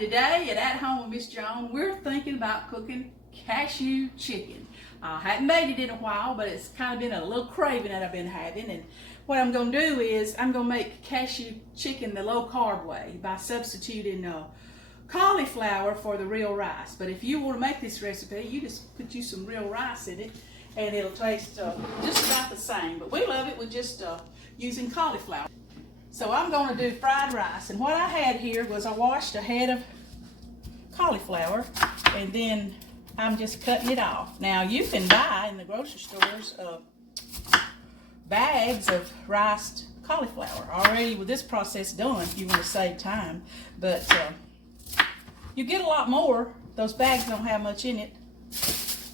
Today at Home with Miss Joan, we're thinking about cooking cashew chicken. I hadn't made it in a while, but it's kind of been a little craving that I've been having. And what I'm going to do is I'm going to make cashew chicken the low carb way by substituting cauliflower for the real rice. But if you want to make this recipe, you just put some real rice in it and it'll taste just about the same. But we love it with just using cauliflower. So I'm going to do fried rice, and what I had here was I washed a head of cauliflower and then I'm just cutting it off. Now you can buy in the grocery stores bags of riced cauliflower already with this process done if you want to save time, but you get a lot more. Those bags don't have much in it.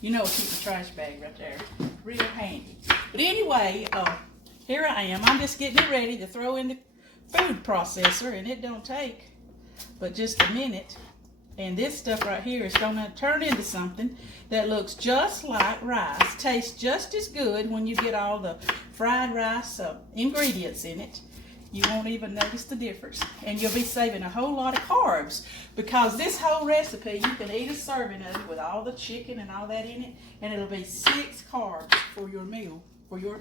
You know, keep the trash bag right there, real handy. But anyway, here I am. I'm just getting it ready to throw in the food processor, and it don't take but just a minute. And this stuff right here is going to turn into something that looks just like rice, tastes just as good when you get all the fried rice ingredients in it. You won't even notice the difference, and you'll be saving a whole lot of carbs, because this whole recipe you can eat a serving of it with all the chicken and all that in it, and it'll be 6 carbs for your meal, for your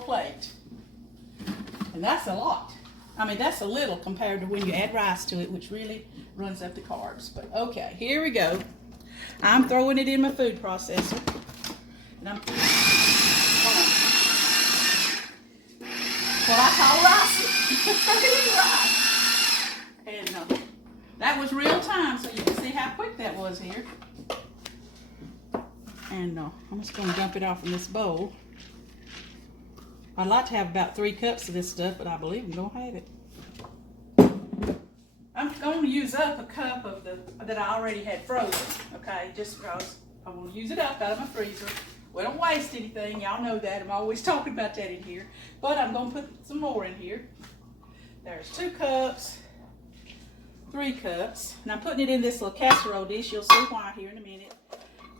plate. And that's a lot. I mean, that's a little compared to when you add rice to it, which really runs up the carbs. But okay, here we go. I'm throwing it in my food processor, and I'm what I call rice. And that was real time, so you can see how quick that was here. And I'm just going to dump it off in this bowl. I'd like to have about 3 cups of this stuff, but I believe I'm going to have it. I'm going to use up a cup of that I already had frozen, okay, just because I want to use it up out of my freezer. We don't waste anything, y'all know that. I'm always talking about that in here. But I'm going to put some more in here. There's 2 cups, 3 cups. And I'm putting it in this little casserole dish. You'll see why here in a minute.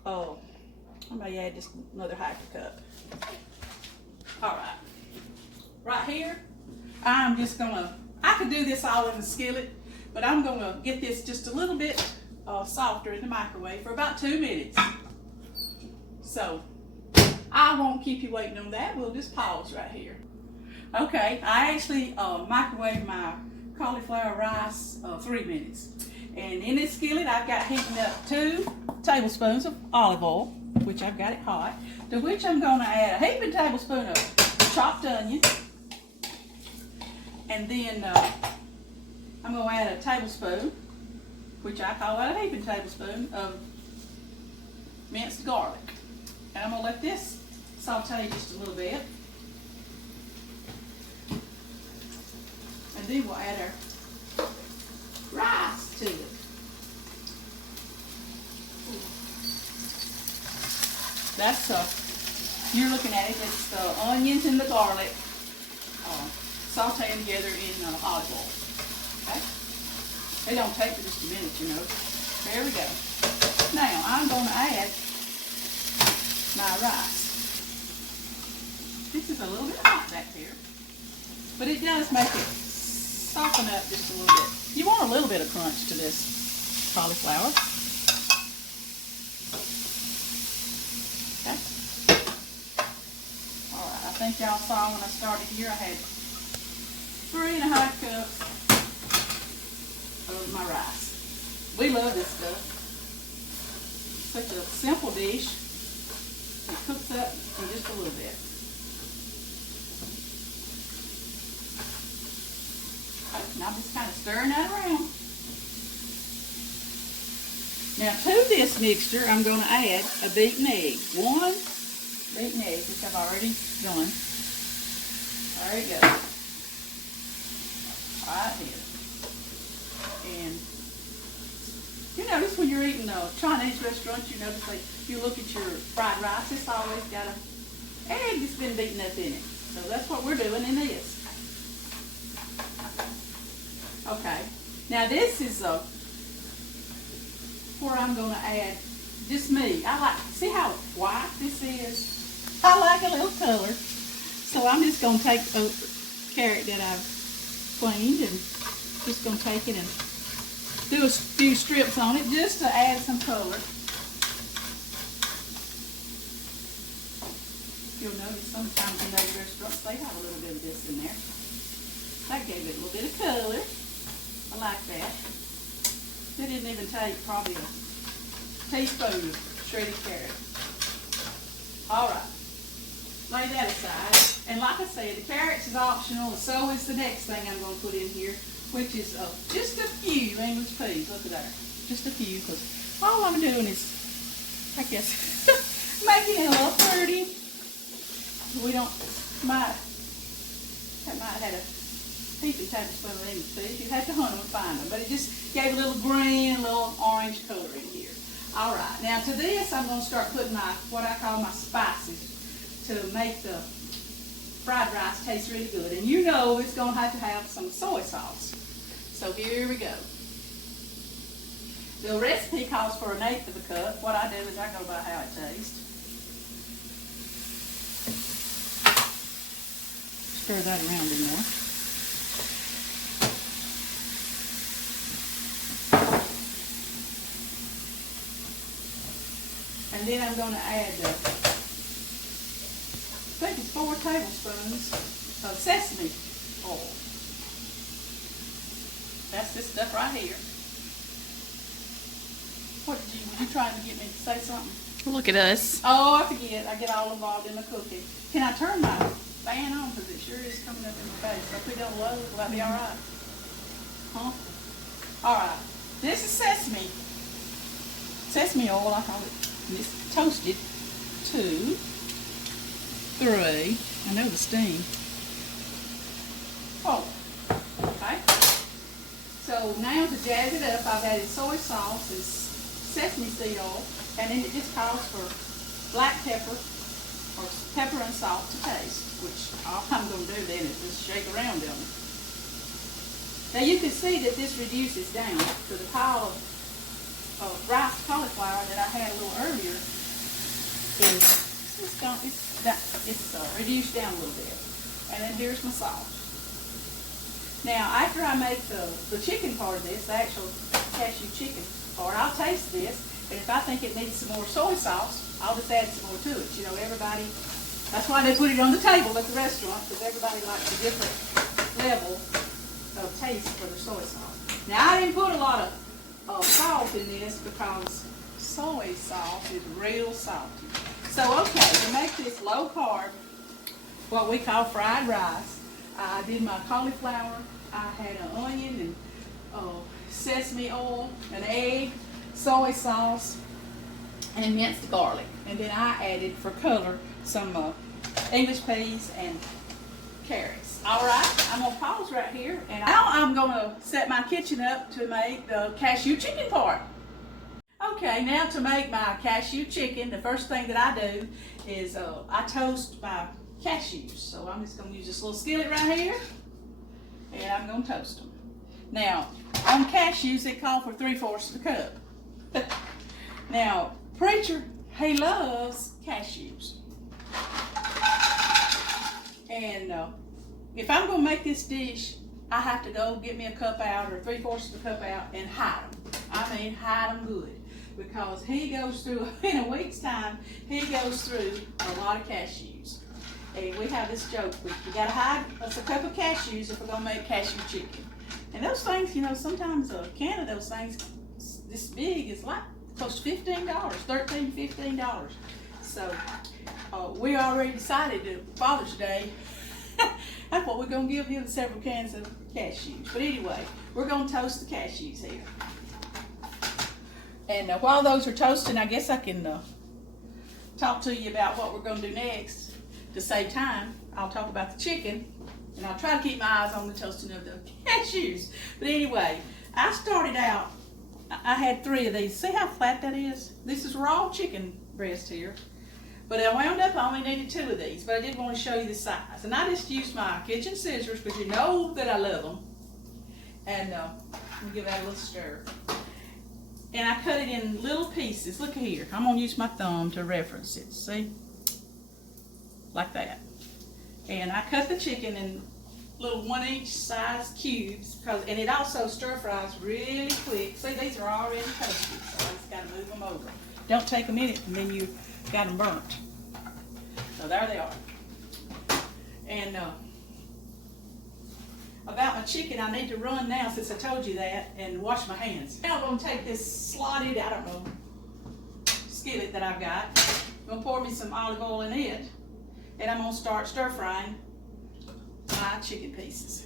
Oh, I may add just another half a cup. All right. Right here, I'm just going to, I could do this all in the skillet, but I'm going to get this just a little bit softer in the microwave for about 2 minutes. So I won't keep you waiting on that. We'll just pause right here. Okay, I actually microwaved my cauliflower rice 3 minutes. And in this skillet, I've got heating up 2 tablespoons of olive oil, which I've got it hot, to which I'm going to add a heaping tablespoon of chopped onion. And then I'm going to add a tablespoon, which I call that a heaping tablespoon, of minced garlic. And I'm going to let this saute just a little bit. And then we'll add our rice to it. That's, you're looking at it, it's the onions and the garlic sauteing together in olive oil. Okay? They don't take but just a minute, you know. There we go. Now, I'm going to add my rice. This is a little bit hot back here, but it does make it soften up just a little bit. You want a little bit of crunch to this cauliflower. Okay. All right, I think y'all saw when I started here, I had 3.5 cups of my rice. We love this stuff. Such a simple dish. It cooks up in just a little bit. Okay, now I'm just kind of stirring that around. Now to this mixture, I'm going to add a beaten egg. 1 beaten egg, which I've already done. There you go. Right here. And you notice when you're eating Chinese restaurants, you notice like you look at your fried rice, it's always got an egg that's been beaten up in it. So that's what we're doing in this. Okay. Now this is where I'm going to add just me. I like, see how white this is? I like a little color. So I'm just going to take a carrot that I've cleaned and just going to take it and do a few strips on it just to add some color. You'll notice sometimes in those restaurants they have a little bit of this in there. That gave it a little bit of color. I like that. It didn't even take probably a teaspoon of shredded carrot. All right, lay that aside. And like I said, the carrots is optional, and so is the next thing I'm going to put in here, which is just a few English peas. Look at that, just a few, because all I'm doing is, I guess, making it a little pretty. We don't, that might have had a heaping tablespoon of English peas. You have to hunt them and find them, but it just gave a little green, a little orange color in here. All right, now to this I'm going to start putting what I call my spices to make the fried rice taste really good. And you know it's going to have some soy sauce. So here we go. The recipe calls for 1/8 of a cup. What I do is I go by how it tastes. Stir that around in there. And then I'm going to add, I think it's 4 tablespoons of sesame oil. That's this stuff right here. Were you trying to get me to say something? Look at us. Oh, I forget. I get all involved in the cooking. Can I turn my fan on? Because it sure is coming up in my face. If we don't low, will that be all right? Huh? All right. This is sesame oil, I call it. And it's toasted 2, 3. I know the steam. 4. Okay. So now to jazz it up, I've added soy sauce and sesame seed oil, and then it just calls for black pepper or pepper and salt to taste, which all I'm going to do then is just shake around on it. Now you can see that this reduces down to the pile of rice cauliflower that I had a little earlier. It's reduced down a little bit. And then here's my sauce. Now after I make the chicken part of this, the actual cashew chicken part, I'll taste this, and if I think it needs some more soy sauce, I'll just add some more to it. You know, everybody, that's why they put it on the table at the restaurant, because everybody likes a different level of taste for their soy sauce. Now I didn't put a lot of salt in this because soy sauce is real salty. So okay, to make this low carb, what we call fried rice, I did my cauliflower, I had an onion and sesame oil, an egg, soy sauce, and minced garlic. And then I added, for color, some English peas and carrots. All right, I'm going to pause right here, and now I'm going to set my kitchen up to make the cashew chicken part. Okay, now to make my cashew chicken, the first thing that I do is I toast my cashews. So I'm just going to use this little skillet right here, and I'm going to toast them. Now, on cashews, they call for 3/4 of a cup. Now, Preacher, he loves cashews. And if I'm going to make this dish, I have to go get me a cup out or 3/4 of a cup out and hide them. I mean, hide them good. Because he goes through, in a week's time, he goes through a lot of cashews. And we have this joke, we got to hide us a cup of cashews if we're going to make cashew chicken. And those things, you know, sometimes a can of those things this big is like close to $15, $13, $15. So we already decided that Father's Day, that's what we're going to give him, several cans of cashews. But anyway, we're going to toast the cashews here. And while those are toasting, I guess I can talk to you about what we're going to do next. To save time, I'll talk about the chicken, and I'll try to keep my eyes on the toasting of the cashews. But anyway, I started out, I had 3 of these. See how flat that is? This is raw chicken breast here. But I wound up, I only needed 2 of these, but I did want to show you the size. And I just used my kitchen scissors, because you know that I love them. And let me give that a little stir. And I cut it in little pieces. Look here. I'm going to use my thumb to reference it. See? Like that. And I cut the chicken in little 1-inch size cubes, and it also stir fries really quick. See, these are already toasted, so I just gotta move them over. Don't take a minute and then you got them burnt. So there they are. And about my chicken, I need to run now since I told you that and wash my hands. Now I'm gonna take this slotted, I don't know, skillet that I've got. I'm gonna pour me some olive oil in it, and I'm gonna start stir frying my chicken pieces.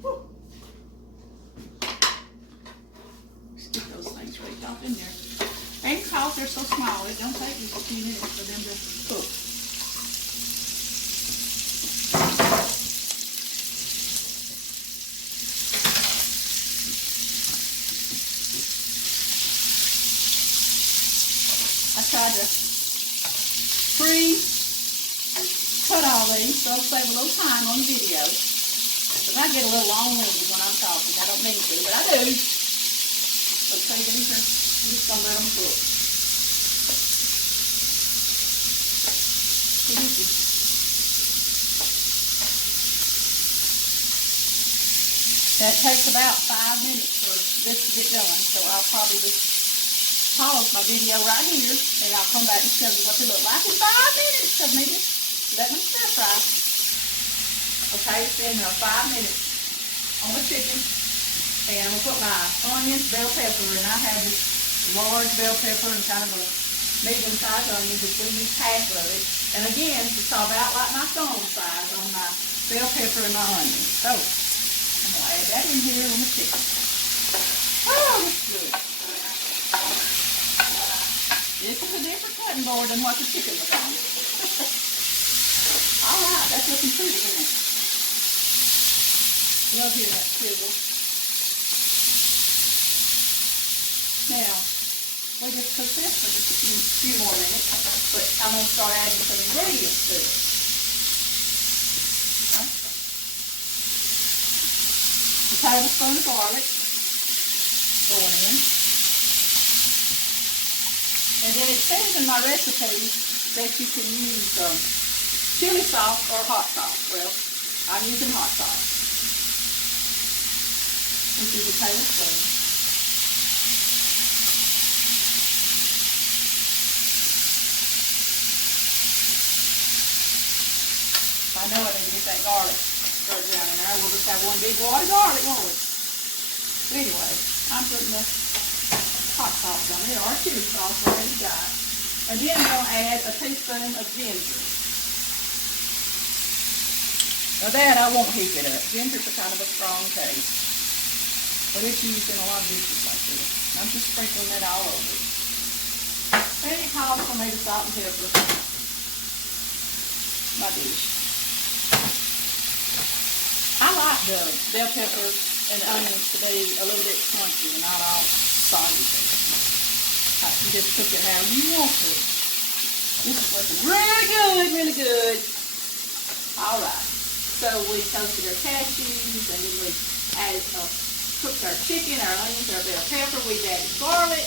Whew. Just get those things right off in there. And because they're so small, it don't take me a few minutes for them to cook. I tried to pre-cut all these so I'll save a little time on the video. Because I get a little long-winded when I'm talking. I don't mean to, but I do. But see, these are, I'm just going to let them cook. Easy. That takes about 5 minutes for this to get done, so I'll probably just pause my video right here, and I'll come back and show you what they look like in 5 minutes of me just letting them stir fry. Okay, it's been 5 minutes on the chicken, and I'm going to put my onions, bell pepper, and I have this large bell pepper and kind of a medium-sized onion, which we use half of it. And again, it's about like my thumb size on my bell pepper and my onion. So, I'm going to add that in here on the chicken. Oh, that's good. This is a different cutting board than what the chicken was on. Alright, that's looking pretty, isn't it? Love hearing that sizzle. Now, we just cook this for just a few more minutes, but I'm going to start adding some ingredients to it. Okay. A tablespoon of garlic going in. And then it says in my recipe that you can use chili sauce or hot sauce. Well, I'm using hot sauce. Which is a tablespoon. I know I need to get that garlic stirred down in there. We'll just have one big wad of garlic, won't we? But anyway, I'm putting the hot sauce on there, or chili sauce already got. And then I'm going to add a teaspoon of ginger. Now that I won't heat it up. Ginger's a kind of a strong taste. But it's used in a lot of dishes like this. I'm just sprinkling that all over. And it calls for me to salt and pepper my dish. I like the bell peppers and onions to be a little bit crunchy and not all soggy. You can just cook it how you want to. This is looking really good, really good. Alright, so we toasted our cashews, and then we added, cooked our chicken, our onions, our bell pepper. We've added garlic,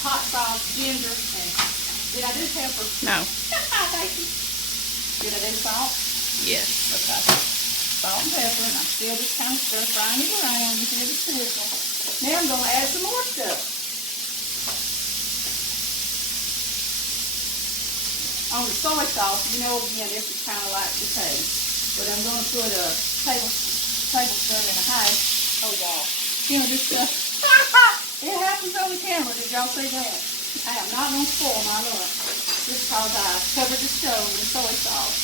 hot sauce, ginger, and did I do pepper? No. Thank you. Did I do salt? Yes. Okay. Salt and pepper, and I'm still just kind of stir frying it around until it's sizzle. Now I'm going to add some more stuff. On the soy sauce, you know, again, this is kind of like the taste. But I'm going to put a tablespoon and a half. Oh, wow. You know, this stuff. It happens on the camera. Did y'all see that? I am not going to spoil my lunch. Just because I covered the stove in soy sauce.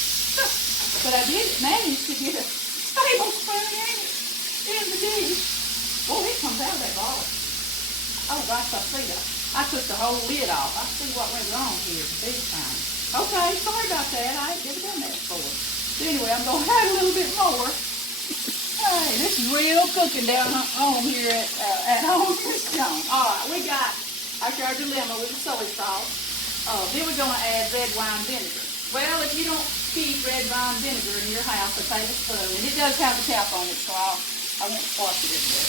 But I did manage to get a tablespoon in the dish. Oh, it comes out of that garlic. Oh, gosh, I see that. I took the whole lid off. I see what went wrong here big time. Okay, sorry about that. I ain't never done that before. But anyway, I'm going to add a little bit more. Hey, this is real cooking down home here at home. All right, we got our dilemma with the soy sauce. Then we're going to add red wine vinegar. Well, if you don't keep red wine vinegar in your house, a tablespoon, and it does have a cap on it, so I won't squash it in there.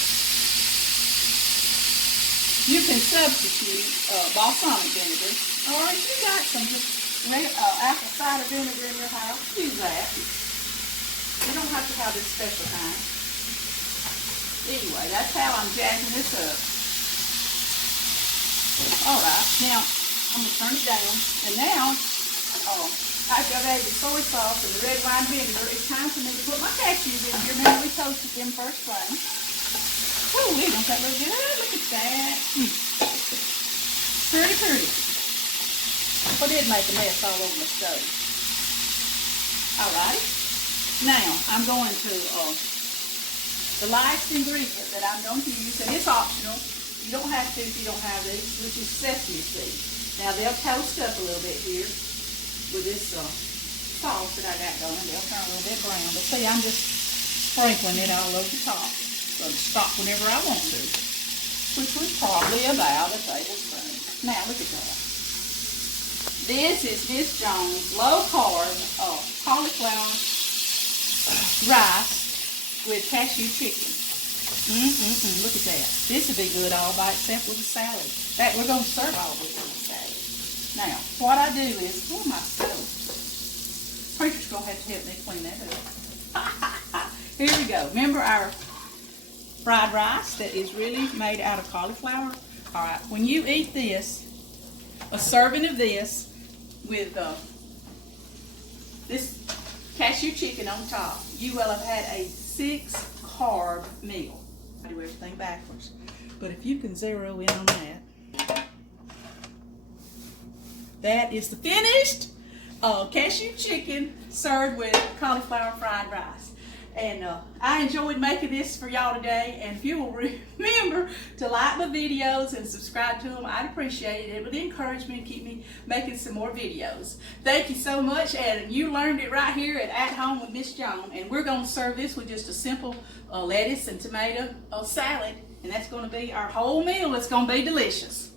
You can substitute balsamic vinegar, or if you got some, just apple cider vinegar in your house, use that. You don't have to have this special kind. Anyway, that's how I'm jacking this up. Alright, now I'm going to turn it down. And now, after I've added the soy sauce and the red wine vinegar, it's time for me to put my cashews in here. Remember, we toasted them first thing. Oh, don't that look good? Look at that. Pretty, pretty. I did make a mess all over the stove. Alrighty. Now, I'm going to, the last ingredient that I'm going to use, and it's optional. You don't have to if you don't have this, which is sesame seeds. Now, they'll toast up a little bit here with this sauce that I got going. They'll turn a little bit brown. But see, I'm just sprinkling it all over the top. So to stop whenever I want to, which was probably about a tablespoon. Now, look at that. This is Miss Jones' low-carb cauliflower rice with cashew chicken. Look at that. This would be good all by itself with a salad. We're going to serve all this with a salad. Now, what I do is, for myself, Preacher's going to have to help me clean that up. Here we go. Remember our fried rice that is really made out of cauliflower? All right, when you eat this, a serving of this with this cashew chicken on top, you will have had a 6-carb meal. I do everything backwards. But if you can zero in on that, that is the finished cashew chicken served with cauliflower fried rice. And I enjoyed making this for y'all today. And if you will remember to like my videos and subscribe to them, I'd appreciate it. It would encourage me to keep me making some more videos. Thank you so much. And you learned it right here at Home with Miss Joan. And we're going to serve this with just a simple lettuce and tomato salad. And that's going to be our whole meal. It's going to be delicious.